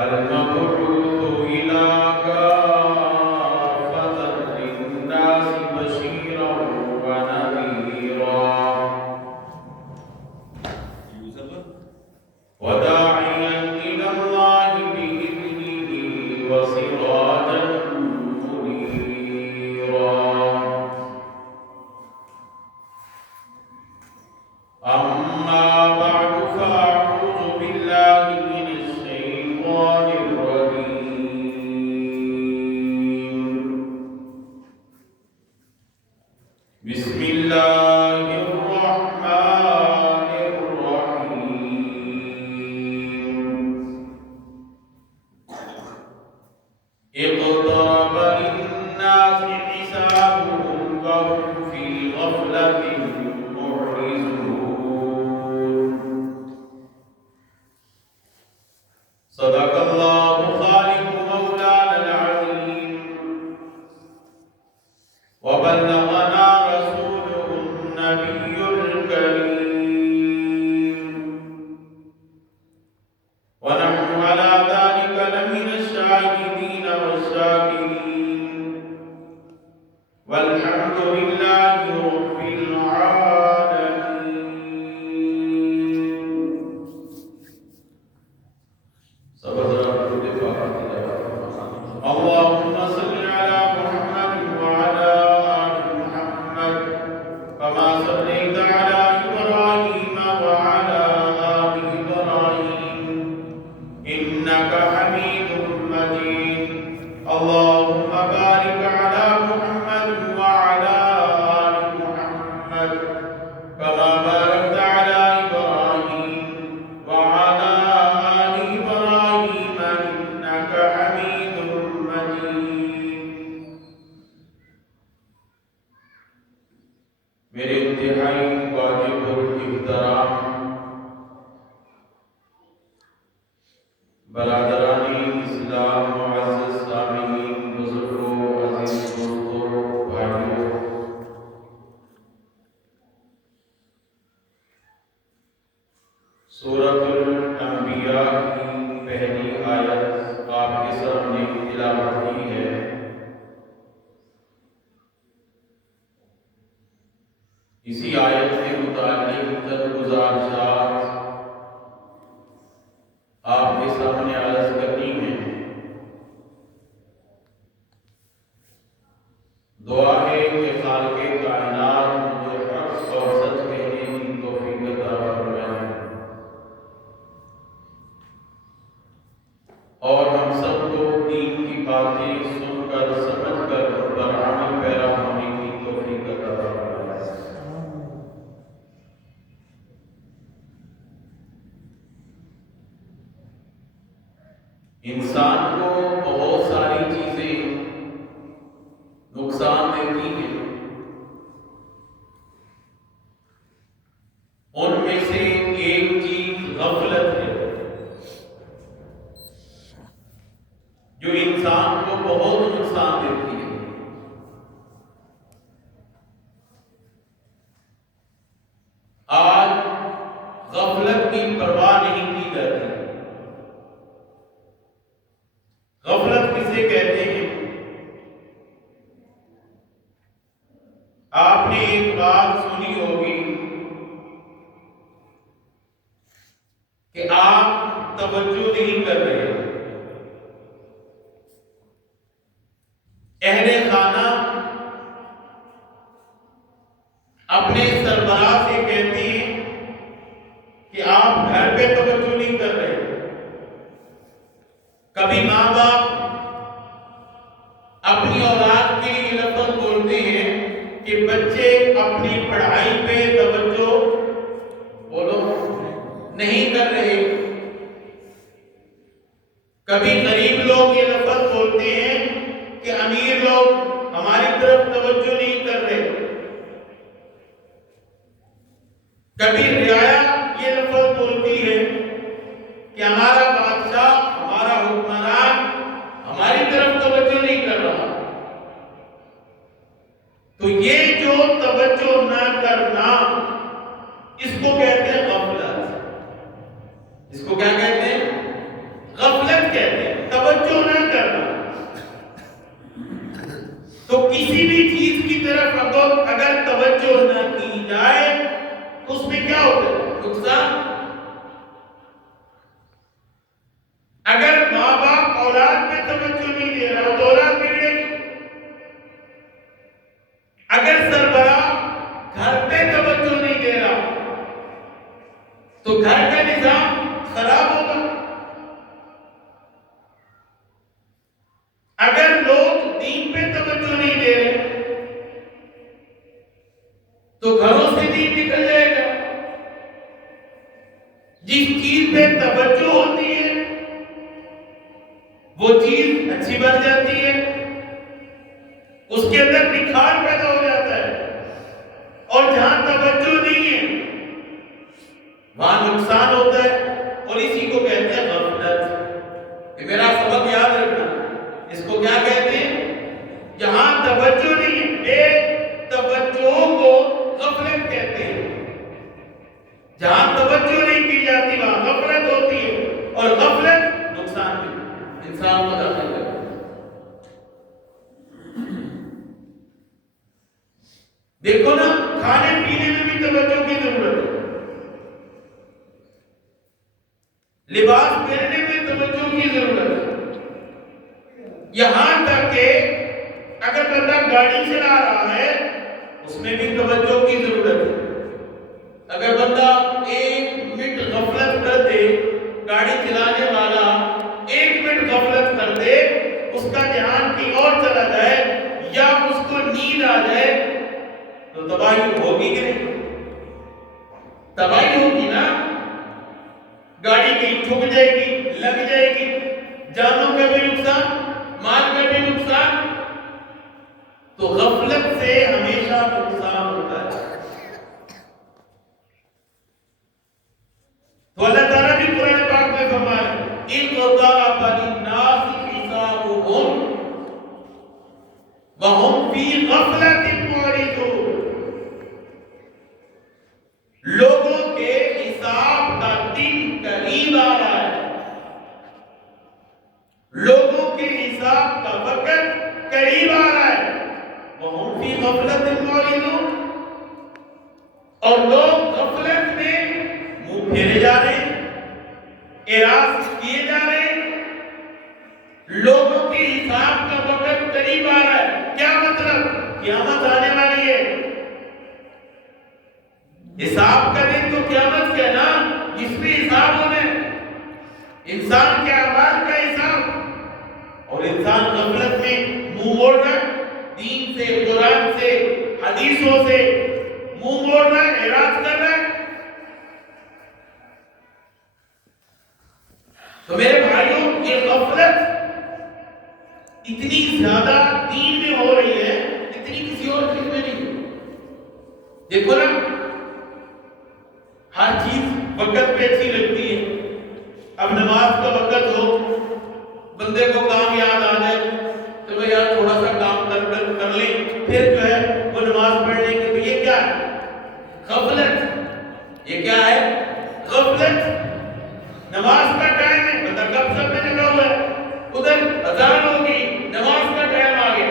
المبعوث إلى كافة للناس بشيرا ونذيرا وداعيا إلى الله بإذنه وسراجا منيرا. أما بعد فأعوذ بالله من الشيطان الرجيم. بسم الله الرحمن الرحيم. اقترب للناس حسابهم وهم في غفلة معرضون. صدق الله خالق مولانا العظيم وبلغنا رسوله النبي الكريم ونحن على ذلك لمن الشاهدين والشاكرين والحمد لله رب العالمين. اللهم صل على محمد وعلى آل محمد كما صليت على إبراهيم وعلى آل إبراهيم إنك حميد مجيد. اللهم بارك على محمد وعلى آل محمد كما باركت على إبراهيم وعلى آل إبراهيم إنك حميد مجيد. میرے انتہائی واجب الاحترام برادران اسلام، معزز سامعین، بزرگوں، عزیز دوستوں، بھائیوں، سورۃ الانبیاء کی پہلی آیت آپ کے سامنے تلاوت کی ہے. اسی آیت سے متعلق چند گزارشات آپ کے سامنے عرض کرنی ہے. دعا ہے کہ خالق کائنات مجھے حق اور سچ کہنے کی توفیق عطا فرمائے اور ہم سب کو دین کی باتیں سن کر سمجھ کر ان پر عمل پیرا ہونے کی توفیق عطا فرمائے. انسان کو بہت ساری چیزیں نقصان دیتی ہیں. ان میں سے ایک چیز غفلت ہے جو انسان کو بہت نقصان دیتی ہے. آج غفلت کی پرواہ نہیں کی جاتی. غفلت کسے کہتے ہیں؟ آپ نے ایک بات سنی ہوگی کہ آپ توجہ نہیں کر رہے. اہل خانہ اپنے سربراہ سے کہتے ہیں کہ آپ گھر پہ توجہ نہیں کر رہے. کبھی ماں باپ اپنی اولاد کے لیے لفظ بولتے ہیں کہ بچے اپنی پڑھائی پہ توجہ بولو نہیں کر رہے. کبھی غریب لوگ یہ لفظ بولتے ہیں کہ امیر لوگ ہماری طرف توجہ نہیں کر رہے. کبھی رعایا یہ لفظ بولتی ہے کہ ہمارا بادشاہ، ہمارا حکمران ہماری طرف توجہ نہیں کر رہا. تو یہ جو توجہ نہ کرنا اس کو کہتے ہیں غفلت. اس کو کیا کہتے ہیں؟ غفلت کہتے ہیں. تو گھر کا نظام خراب ہوگا. اگر لوگ دین پہ توجہ نہیں دے رہے تو گھروں سے دین نکل جائے گا. جس چیز پہ توجہ ہوتی ہے وہ چیز اچھی بن جاتی ہے, اس کے اندر نکھار پیدا ہو جاتا ہے. اور جہاں توجہ نہیں ہے وہاں نقصان ہوتا ہے, اور اسی کو کہتے ہیں غفلت. یہ میرا سبق یاد رکھنا, اس کو کیا کہتے ہیں؟ جہاں توجہ نہیں ہے, بے توجہ کو غفلت کہتے ہیں. جہاں توجہ نہیں کی جاتی وہاں غفلت ہوتی ہے, اور غفلت نقصان بھی انسان کو داخل کرتا ہے. دیکھو نا, کھانے پینے میں بھی توجہ کی ضرورت ہے, لباس پہننے میں توجہ کی ضرورت ہے. یہاں تک کہ اگر بندہ گاڑی چلا رہا ہے اس میں بھی توجہ کی ضرورت ہے. اگر بندہ ایک منٹ غفلت کر دے, گاڑی چلانے والا ایک منٹ غفلت کر دے, اس کا دھیان کہیں اور چلا جائے یا اس کو نیند آ جائے تو تباہی ہوگی کہ نہیں؟ تباہی ہوگی نا. گاڑی کہیں ٹھک جائے گی, لگ جائے گی, جانوں کا بھی نقصان, مال کا بھی نقصان. تو غفلت سے ہمیشہ نقصان ہوتا ہے. تو اللہ تعالیٰ بھی قرآن پاک میں فرمایا اقترب للناس حسابهم وهم في غفلة معرضون. لوگوں کے حساب کا دن قریب آ رہا ہے, لوگوں کے حساب کا وقت قریب آ رہا ہے. وهم في غفلة معرضون, اور لوگ غفلت میں منہ پھیرے جا رہے ہیں, اعراض کیے جا رہے ہیں. لوگوں کے حساب کا وقت قریب آ رہا ہے. کیا مطلب؟ قیامت آنے والی ہے. حساب کا دن تو قیامت کا نا, جس میں حساب ہونے انسان کے اعمال کا حساب. اور انسان غفلت میں منہ موڑ رہا ہے, دین سے, قرآن سے, حدیثوں سے منہ موڑ رہا ہے, اعراض کر رہا ہے. تو میرے بھائیوں, یہ غفلت اتنی زیادہ دین میں ہو رہی ہے, اتنی کسی اور چیز میں نہیں. دیکھو نا, ہر چیز وقت پہ اچھی لگتی ہے. اب نماز کا وقت ہو, بندے کو کام یاد آ جائے, چلو یار تھوڑا سا کام کر لیں, پھر جو ہے وہ نماز پڑھنے کے. تو یہ کیا ہے؟ غفلت. یہ کیا ہے؟ غفلت. نماز کا ٹائم ہے, بندہ کب سب میں لگا ہوا ہے, ادھر اذان ہوگی, نماز کا ٹائم آ گیا,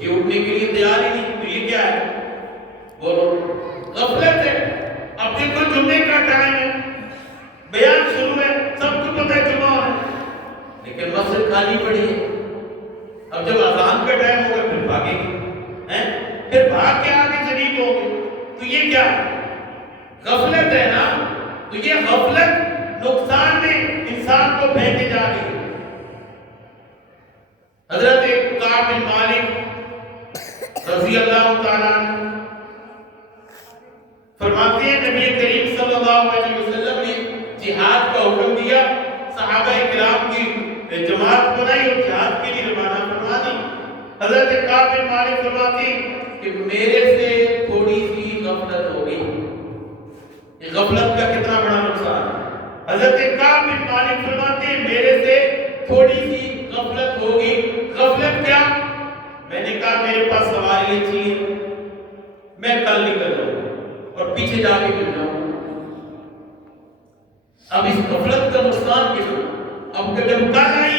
یہ اٹھنے کے لیے تیار ہی نہیں. تو یہ کیا ہے؟ بولو, غفلت ہے. اب دیکھو جمعے کا ٹائم ہے, بیان شروع ہے, سب کو پتہ ہے جمعہ ہے, لیکن مسجد خالی پڑی ہے. اب جب اذان کا ٹائم ہوگا پھر بھاگیں گے, پھر بھاگ کے آگے شریک ہو گے. تو یہ کیا ہے؟ غفلت ہے نا. تو یہ غفلت نقصان میں انسان کو پھینکے جا رہی ہے. حضرت کعب بن مالک رضی اللہ تعالیٰ عنہ فرماتے ہیں نبی کریم صلی اللہ علیہ وسلم نے جہاد کا حکم دیا, صحابہ کرام کی جماعت بنائی اور جہاد کے لیے روانہ فرما دی. حضرت کعب بن مالک فرماتے ہیں کہ میرے سے تھوڑی سی غفلت ہو گئی. یہ غفلت کا کتنا بڑا نقصان ہے. حضرت کعب بن مالک فرماتے ہیں میرے سے تھوڑی سی غفلت ہوگی. غفلت کیا؟ میں نے کہا میرے پاس سواری اچھی ہے, میں کل نکل جاؤں اور پیچھے جا کے مل جاؤں. اب اس غفلت کا نقصان کیا؟ اب جب کل آئی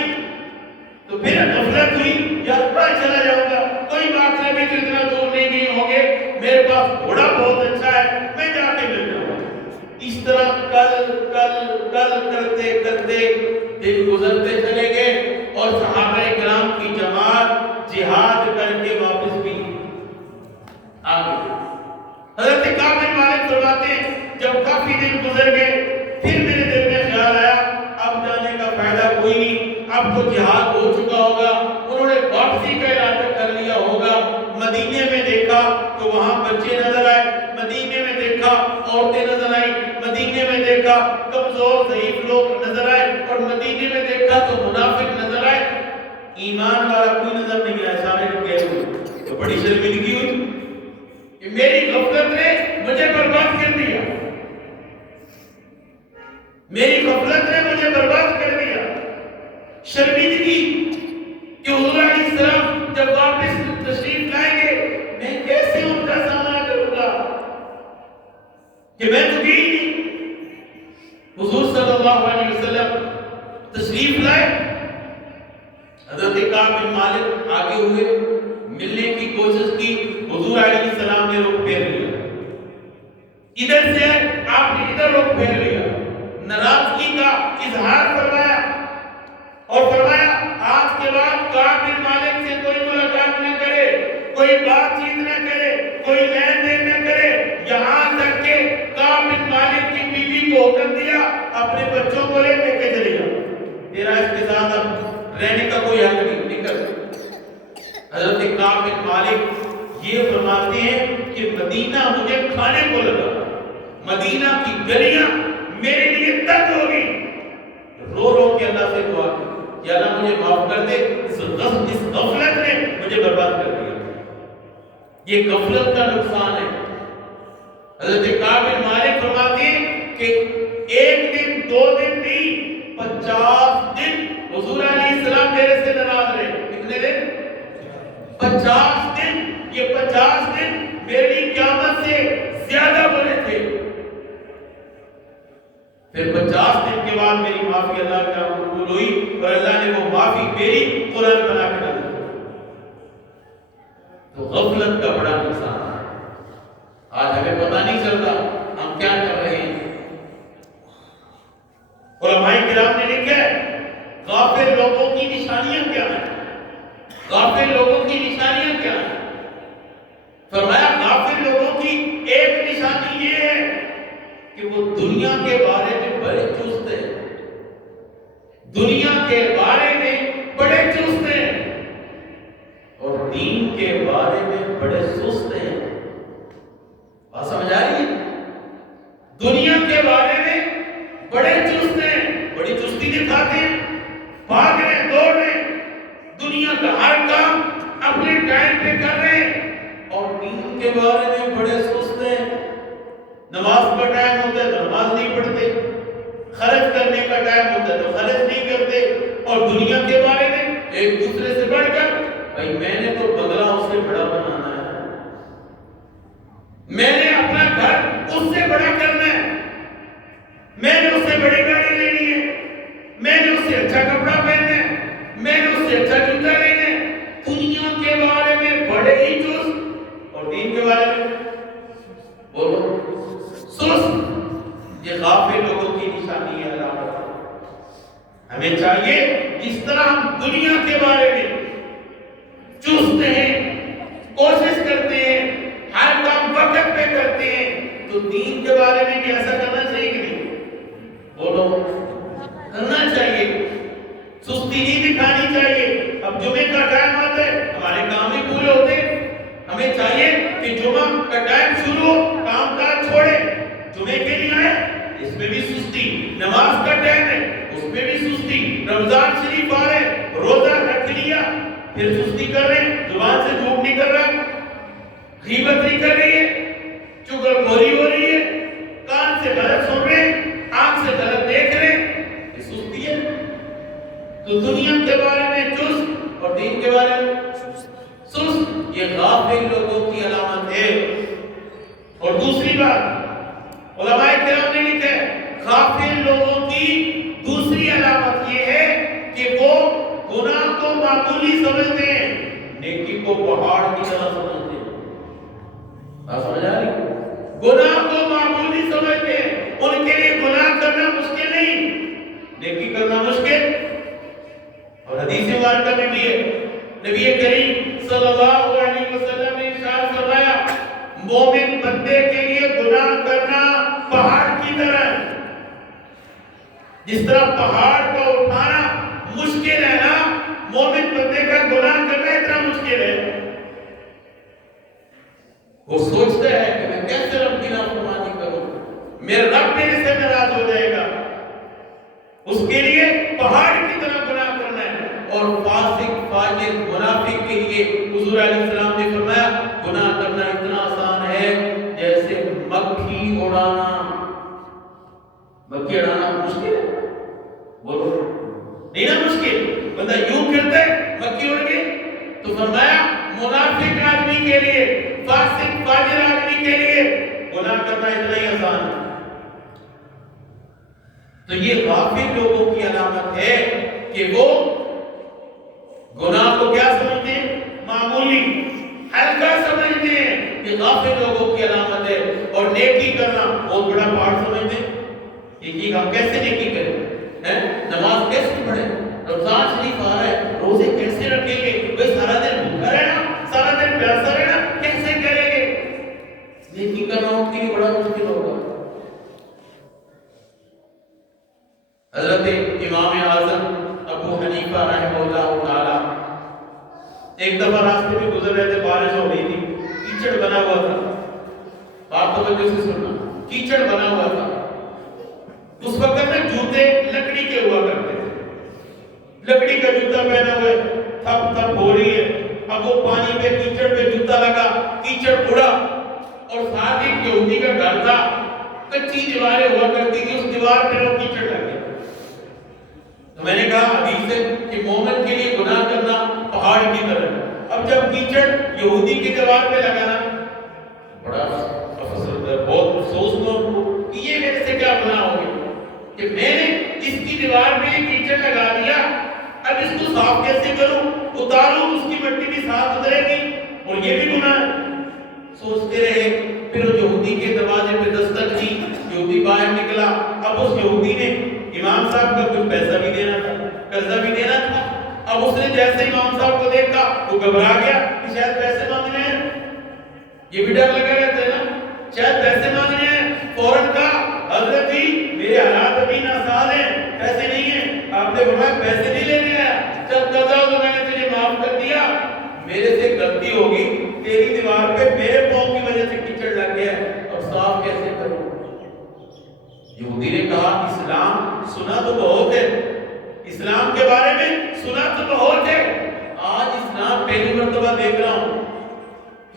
تو پھر غفلت ہوئی, یا کل چلا جاؤں گا, کوئی بات نہیں, بھی اتنا دور نہیں گئی ہوں گے, میرے پاس گھوڑا بہت اچھا ہے, میں جا کے مل جاؤں گا. اس طرح کل کل کل کرتے کرتے دن گزرتے چلے گئے, اور صحابہ کرام کی جماعت جہاد کر کے واپس بھی آ گئی. حضرت کعب بن مالک فرماتے ہیں جب کافی دن گزر گئے پھر میرے دل میں خیال آیا اب جانے کا فائدہ کوئی نہیں، اب تو جہاد ہو چکا ہوگا، انہوں نے واپسی کا ارادہ کر لیا ہوگا۔ مدینے میں دیکھا تو وہاں بچے نظر آئے، مدینے میں دیکھا عورتیں نظر آئی، مدینے میں دیکھا کمزور ضعیف لوگ نظر آئے، اور مدینے میں دیکھا تو منافق نظر آئے، ایمان والا کوئی نظر نہیں آیا۔ سامنے لوگ گئے ہوئے تو بڑی شرمندگی ہوئی کہ میری غفلت نے مجھے برباد کر دیا، میری غفلت نے مجھے برباد کر دیا۔ شرمندگی کہ حضور علیہ السلام جب واپس تشریف لائیں گے میں کیسے ان کا سامنا کروں گا کہ میں تو گئی نہیں۔ حضور صلی اللہ علیہ وسلم تشریف لائے، حضرت کعب بن مالک آگے ہوئے، ملنے کی کوشش کی، حضور علیہ السلام نے رخ پھیر لیا، ادھر سے آپ نے ادھر رخ پھیر لیا، ناراضگی کا اظہار فرمایا اور فرمایا آج کے بعد کعب بن مالک سے کوئی ملاقات نہ کرے، کوئی بات چیت نہ کرے، کوئی لین دین نہ کرے، یہاں تک کہ کعب بن مالک کی بیوی کو حکم دیا اپنے بچوں کو لے کے چلے جاؤ، تیرا اس کے ساتھ اب رہنے کا کوئی حق نہیں، نکل۔ حضرت کعب بن مالک یہ فرماتے ہیں کہ مدینہ مجھے کھانے کو لگا، مدینہ کی گلیاں میرے لیے تنگ ہو گئی، رو رو کے اللہ سے دعا کی کہ اللہ مجھے معاف کر دے، اس غفلت نے مجھے برباد کر دیا۔ یہ غفلت کا نقصان ہے۔ حضرت کعب بن مالک فرماتے ہیں کہ ایک دن دو دن نہیں 50 دن حضور علیہ السلام میرے سے ناراض رہے۔ کتنے دن؟ 50 دن۔ یہ 50 دن میری قیامت سے زیادہ بڑے تھے۔ پھر 50 دن کے بعد میری معافی اللہ کا قبول ہوئی اور اللہ نے وہ معافی میری قرآن بنا کے ڈال دی۔ تو غفلت کا بڑا نقصان ہے۔ آج ہمیں پتہ نہیں چلتا ہم کیا کر رہے ہیں۔ علماء کرام نے لکھا ہے غافل لوگوں کی نشانیاں کیا ہیں، غافل لوگوں کی نشانیاں کیا ہیں؟ فرمایا غافل لوگوں کی ایک نشانی یہ ہے کہ وہ دنیا کے بارے میں بڑے چست ہیں، دنیا کے بارے میں بڑے چست ہیں اور دین کے بارے میں بڑے سست ہیں۔ بات سمجھ آ رہی ہے؟ دنیا کے بارے میں بڑے چست ہیں، بڑی چستی دکھاتے ہیں، بھاگ رہے دوڑ رہے، دنیا کا ہر کام اپنے ٹائم پہ کر رہے اور دین کے بارے میں بڑے سست ہیں۔ نماز کا ٹائم ہوتا ہے تو نماز نہیں پڑھتے، خرچ کرنے کا ٹائم ہوتا ہے تو خرچ نہیں کرتے، اور دنیا کے بارے میں ایک دوسرے سے بڑھ کر بھائی میں نے تو بنگلہ اس سے بڑا بنانا ہے، میں نے اپنا گھر اس سے بڑا کرنا ہے، میں نے اس سے بڑی گاڑی لینی ہے، میں نے اس سے اچھا کپڑا پہننا ہے، میں نے اس سے اچھا جوتا لینا ہے۔ دنیا کے بارے میں بڑے ہی چست اور دین کے بارے میں بولو سست۔ یہ غافل لوگوں کی نشانی ہے، علامت ہے۔ ہمیں چاہیے اس طرح ہم دنیا کے بارے میں چست ہیں، کوشش کرتے ہیں، ہر کام وقت پہ کرتے ہیں، تو دین کے بارے میں بھی ایسا کرنا چاہیے کہ نہیں؟ بولو کرنا چاہیے، سستی نہیں دکھانی چاہیے۔ اب جمعے کا ٹائم آتا ہے ہمارے کام نہیں پورے ہوتے، ہمیں چاہیے کہ جمعہ کا ٹائم شروع ہو کام کاج چھوڑے، جمعے کے لیے آئے، اس میں بھی سستی، نماز کا ٹائم ہے اس میں بھی سستی، رمضان شریف آ رہے روزہ رکھ لیا پھر سستی کر رہے ہیں، زبان سے جھوٹ نہیں کر رہا، غیبت نہیں کر رہی ہے، چغلخوری ہو رہی ہے، کان سے غلط سن رہے ہیں، آنکھ سے غلط دیکھ رہے ہیں، یہ سستی ہے۔ تو دنیا کے بارے میں چست اور دین کے بارے میں سست، یہ غافل لوگوں کی علامت ہے۔ اور دوسری بات علماء کرام نے لکھا ہے غافل لوگوں کی دوسری علامت یہ ہے کہ وہ گناہ کو معمولی سمجھتے ہیں، نیکی کو پہاڑ کی طرح سمجھتے ہیں۔ آپ سمجھ آ رہی؟ گناہ کو معمولی سمجھتے ہیں، ان کے لیے گناہ کرنا مشکل نہیں، نیکی کرنا مشکل۔ اور حدیث مبارکہ میں بھی ہے نبی کریم صلی اللہ علیہ وسلم نے ارشاد فرمایا مومن بندے کے لیے گناہ کرنا پہاڑ جس طرح پہاڑ کو اٹھانا مشکل ہے نا، مومن بندے کا گناہ کرنا اتنا مشکل ہے. وہ سوچتا ہے کہ میں کیسے رب کی نافرمانی کروں، میرا رب میرے سے ناراض ہو جائے گا. اس کے لیے پہاڑ کی طرح گناہ کرنا ہے. اور فاسق فاجر منافق کے لیے حضور علیہ السلام نے فرمایا گناہ کرنا اتنا آسان ہے جیسے مکھی اڑانا. مکھی اڑانا مشکل ہے؟ بولو نہیں نا مشکل. بندہ یوں کرتا ہے مکھی اڑ گئی. تو فرمایا منافق آدمی کے لیے، فاسق فاجر آدمی کے لیے گناہ کرنا اتنا ہی آسان ہے. تو یہ غافل لوگوں کی علامت ہے کہ وہ گناہ کو کیا سمجھتے ہیں؟ معمولی، ہلکا سمجھتے ہیں. یہ غافل لوگوں کی علامت ہے. اور نیکی کرنا بہت بڑا پہاڑ سمجھتے ہیں. یہ ہم کیسے نیکی کریں؟ نماز کیسے پڑھیں؟ رمضان شریف آ رہا ہے، روزے کیسے رکھیں گے؟ بھئی سارا دن بھوکا رہنا، سارا دن پیاسا رہنا کیسے کریں گے؟ نیکی کرنا ان کے لیے بڑا مشکل ہوگا. حضرت امام اعظم ابو حنیفہ رحمہ اللہ تعالی ایک دفعہ راستے میں گزر رہے تھے، بارش ہو رہی تھی، کیچڑ بنا ہوا تھا. بات توجہ سے سننا، کیچڑ بنا ہوا تھا. اس وقت میں جوتے لکڑی کے ہوا کرتے تھے. لکڑی کا جوتا پہنا ہوئے، تھپ تھپ ہو رہی ہے. اب وہ پانی پہ کیچڑ پہ جوتا لگا، کیچڑ اڑا. اور ساتھ ہی یہودی کا گھر تھا، کچی دیواریں ہوا کرتی تھی، اس دیوار پہ وہ کیچڑ لگ گیا. تو میں نے کہا حدیث ہے کہ مومن کے لیے گناہ کرنا پہاڑ کی طرح. اب جب کیچڑ یہودی کی دیوار پہ لگا نا، بڑا افسوس ہے، بہت افسوس ہوا ان کو کہ یہ میرے سے کیا گناہ ہو گیا کہ میں نے اس کی دیوار پہ کیچڑ لگا دیا. اب اس کو صاف کیسے کروں؟ اتاروں اس کی مٹی بھی صاف اترے گی اور یہ بھی گناہ ہے. سوچتے رہے. پھر یہودی کے دروازے پہ دستک دی، یہودی باہر نکلا. اب اس یہودی نے امام صاحب کا کچھ پیسہ بھی دینا تھا، قرضہ بھی دینا تھا. اب اس نے جیسے امام صاحب کو دیکھا وہ گھبرا گیا کہ شاید پیسے مانگنے ہیں. یہ بھی ڈر لگا رہتا ہے نا، شاید پیسے مانگنے ہیں. فوراً کہا حضرت جی میرے حالات ابھی ناساز ہیں، پیسے نہیں ہیں. آپ نے فرمایا پیسے نہیں لینے آیا، جب قضا تو میں نے تجھے معاف کر دیا، میرے سے غلطی ہوگی، تیری دیوار پہ میرے پاؤں کی وجہ سے کیچڑ لگ گیا ہے، اب صاف کیسے کروں؟ یہودی نے کہا اسلام سنا تو بہت ہے، اسلام کے بارے میں سنا تو بہت ہے، آج اسلام پہلی مرتبہ دیکھ رہا ہوں.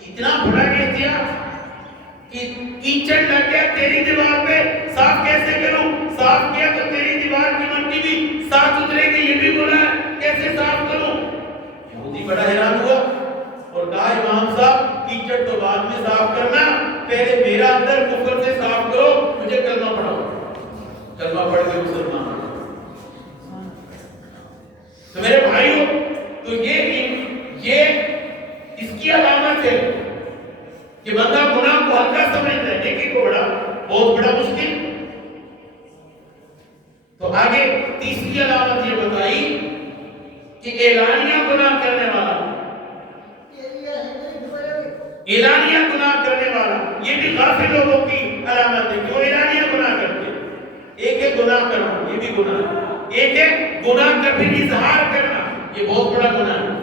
اتنا بڑا احتیاط کہ کیچڑ لگ گیا تیری دیوار پہ، صاف کیسے کروں؟ صاف کیا تو تیری دیوار کی مٹی بھی صاف اترے گی، یہ بھی گناہ ہے، کیسے صاف کروں؟ یہودی بڑا حیران ہوا اور کہا امام صاحب کیچڑ تو بعد میں صاف کرنا، پہلے میرا اندر کفر سے صاف کرو، مجھے کلمہ پڑھاؤ. کلمہ پڑھ کے مسلمان ہو. تو میرے بھائیوں، تو یہ اس کی علامت ہے کہ بندہ گناہ کو ہلکا سمجھتا ہے، نیکی کو بہت بڑا مشکل. تو آگے تیسری علامت یہ بتائی کہ اعلانیہ گناہ کرنے والا، اعلانیہ گناہ کرنے والا یہ بھی غافل لوگوں کی علامت ہے کہ وہ اعلانیہ گناہ کرتے ہیں. ایک ہے گناہ کرنا، یہ بھی گناہ ہے. ایک ہے گناہ کا پھر اظہار کرنا، یہ بہت بڑا گناہ ہے.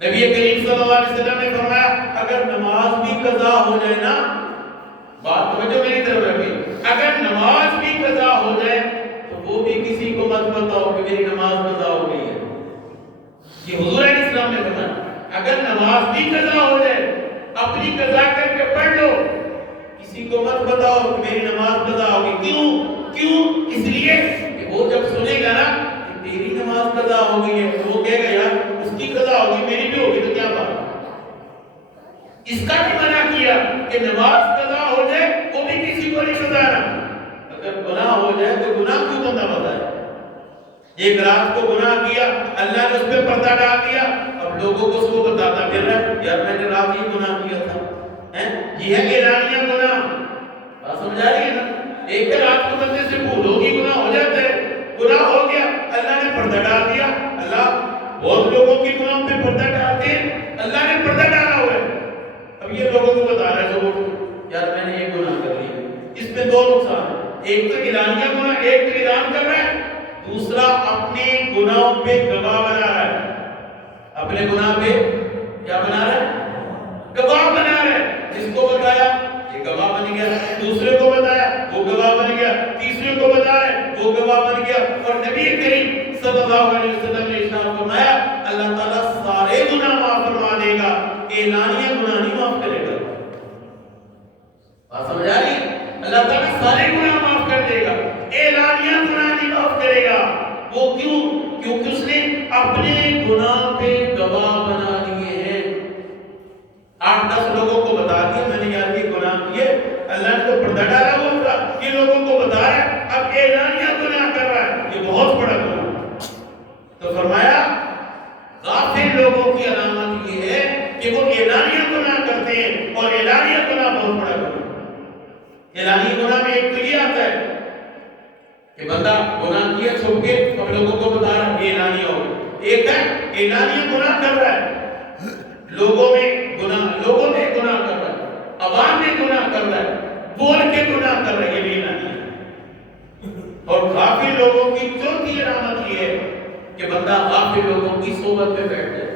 نبی کریم صلی اللہ علیہ وسلم نے فرمایا اگر نماز بھی قضا ہو جائے نا، بات توجہ میری طرف رکھیں، اگر نماز بھی قضا ہو جائے تو وہ بھی کسی کو مت بتاؤ کہ میری نماز قضا ہو گئی ہے. یہ حضور علیہ السلام نے بتایا اگر نماز بھی قضا ہو جائے اپنی قضا کر کے پڑھ لو، کسی کو مت بتاؤ کہ میری نماز قضا ہو گئی. کیوں؟ اس لیے کہ وہ جب سنے گا نا کہ تیری نماز قضا ہو گئی ہے تو وہ کہے گا یار اس کی قضا ہوگی میری بھی ہوگی تو کیا بات. اس کا بھی منع کیا کہ نماز قضا ہو جائے وہ بھی کسی کو نہیں بتانا. اگر گناہ ہو جائے تو گناہ کیوں بندہ بتائے؟ ایک رات کو گناہ کیا، اللہ نے اس پہ پردہ ڈال دیا، اب لوگوں کو اس کو بتاتا پھر رہا ہے یار میں نے رات ہی گناہ کیا تھا. یہ ہے اعلانیہ گناہ. بات سمجھ آ رہی ہے نا؟ ایک رات کو بندے سے بھول ہوگی، گناہ ہو جاتا ہے، گناہ ہو گیا اللہ نے پردہ ڈال دیا. اللہ بہت لوگوں کی گناہوں پہ پردہ ڈالتے ہیں، اللہ نے پردہ ڈالا ہوا ہے. اب یہ لوگوں کو بتا رہا ہے لوگوں کو یار میں نے یہ گناہ کر لیا. اس میں دو نقصان ہے. ایک تو اعلانیہ گناہ، ایک تو اعلان کر رہا ہے، دوسرا اپنے گناہوں پہ گواہ بنا رہا ہے. اپنے گناہ پہ کیا بنا رہا ہے؟ گواہ بنا رہا ہے. جس کو بتایا یہ گواہ بن گیا، دوسرے کو بتایا وہ گواہ بن گیا، تیسرے کو بتایا وہ گواہ بن گیا. اور نبی کریم صلی اللہ علیہ وسلم نے ارشاد فرمایا اللہ تعالیٰ سارے گناہ معاف فرما دے گا، اعلانیہ گناہ نہیں معاف کرے گا. بات سمجھ آ رہی ہے؟ اللہ تعالیٰ سارے گناہ معاف کر دے گا، اعلانیہ گناہ نہیں معاف کرے گا. وہ کیوں؟ کیونکہ اس نے اپنے گناہ پہ گواہ بنا لیے ہیں. 8-10 لوگوں کو بتا دیا میں نے یار یہ گناہ کیے، اللہ نے تو پردہ ڈالا ہوا تھا، یہ لوگوں کو بتا رہا ہے، اب اعلانیہ گناہ کر رہا ہے، یہ بہت بڑا گناہ. تو فرمایا غافل لوگوں کی علامت یہ ہے کہ وہ اعلانیہ گناہ کرتے ہیں، اور اعلانیہ گناہ بہت بڑا گناہ. اعلانیہ گناہ میں ایک تو یہ آتا ہے کہ بندہ گناہ کیا چھپ کے اب لوگوں کو بتا رہا ہے، یہ اعلانیہ ہو گیا. ایک ہے اعلانیہ گناہ کر رہا ہے، لوگوں میں گناہ کر رہا ہے، عوام میں گناہ کر رہا ہے، بول کے گناہ کر رہا ہے، یہ بھی اعلانیہ ہے. اور غافل لوگوں کی چوتھی علامت یہ ہے کہ بندہ غافل لوگوں کی صحبت میں بیٹھ جائے،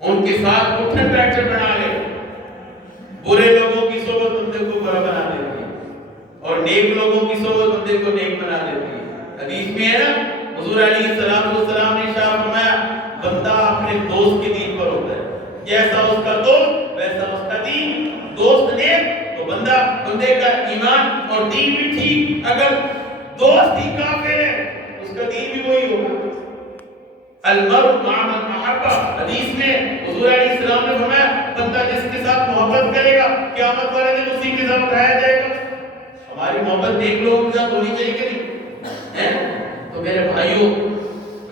ان کے ساتھ اٹھن بیٹھن بنا لے. برے لوگوں کی صحبت بندے کو برا بنا دیتی ہے، اور نیک لوگوں کی صحبت بندے کو نیک بنا دیتی ہے. حدیث میں ہے نا، حضور علیہ السلام نے ارشاد فرمایا بندہ اپنے دوست کے دین پر ہوتا ہے، جیسا اس کا دوست ویسا اس کا دین. دوست نیک تو بندے کا ایمان اور دین بھی ٹھیک. اگر دوست ہی کافر ہے اس کا دین بھی وہی ہوگا. المرء مع من احب، حدیث میں حضور علیہ السلام نے فرمایا بندہ جس کے ساتھ محبت کرے گا قیامت والے دن اسی کے ساتھ اٹھایا جائے گا. ہماری محبت نیک لوگوں کے ساتھ ہونی چاہیے کہ نہیں ہے؟ تو میرے بھائیوں،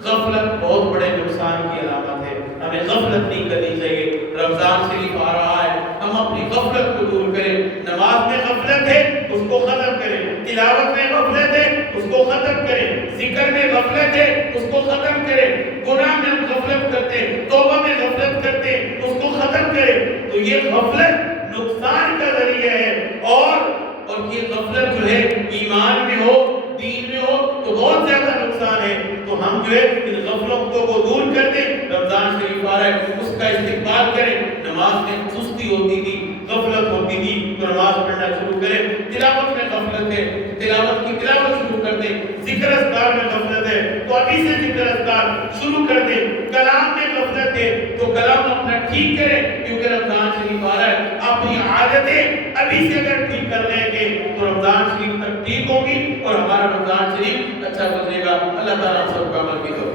غفلت بہت بڑے نقصان کی علامت ہے. ہمیں غفلت نہیں کرنی چاہیے. رمضان شریف آ رہا ہے، ہم اپنی غفلت کو دور کریں. نماز میں غفلت ہے اس کو ختم کریں، تلاوت میں غفلت ہے اس کو ختم کریں، ذکر میں غفلت ہے اس کو ختم کریں، گناہ میں ہم غفلت کرتے ہیں، توبہ میں غفلت کرتے ہیں اس کو ختم کریں. تو یہ غفلت نقصان کا ذریعہ ہے، اور یہ غفلت جو ہے ایمان میں ہو، دین میں ہو تو بہت زیادہ نقصان ہے. تو ہم جو ہے ان غفلتوں کو دور کر دیں. رمضان شریف آ رہا ہے، اس کا استقبال کریں. نماز میں سستی ہوتی تھی، غفلت ہوتی تھی، تو نماز پڑھنا شروع کریں. تلاوت میں غفلت ہے، تلاوت کی تلاوت شروع کر دیں. ذکر اذکار میں غفلت ہے تو ابھی سے ذکر اذکار شروع کر دیں. کلام میں غفلت ہے تو کلام اپنا ٹھیک کریں، کیونکہ رمضان شریف آ رہا ہے. اپنی عادتیں ابھی سے اگر ٹھیک کر لیں گے تو رمضان شریف تک ٹھیک ہوگی اور ہمارا رمضان شریف اچھا گزرے گا. اللہ تعالیٰ ہم سب کا عمل بھی کرے.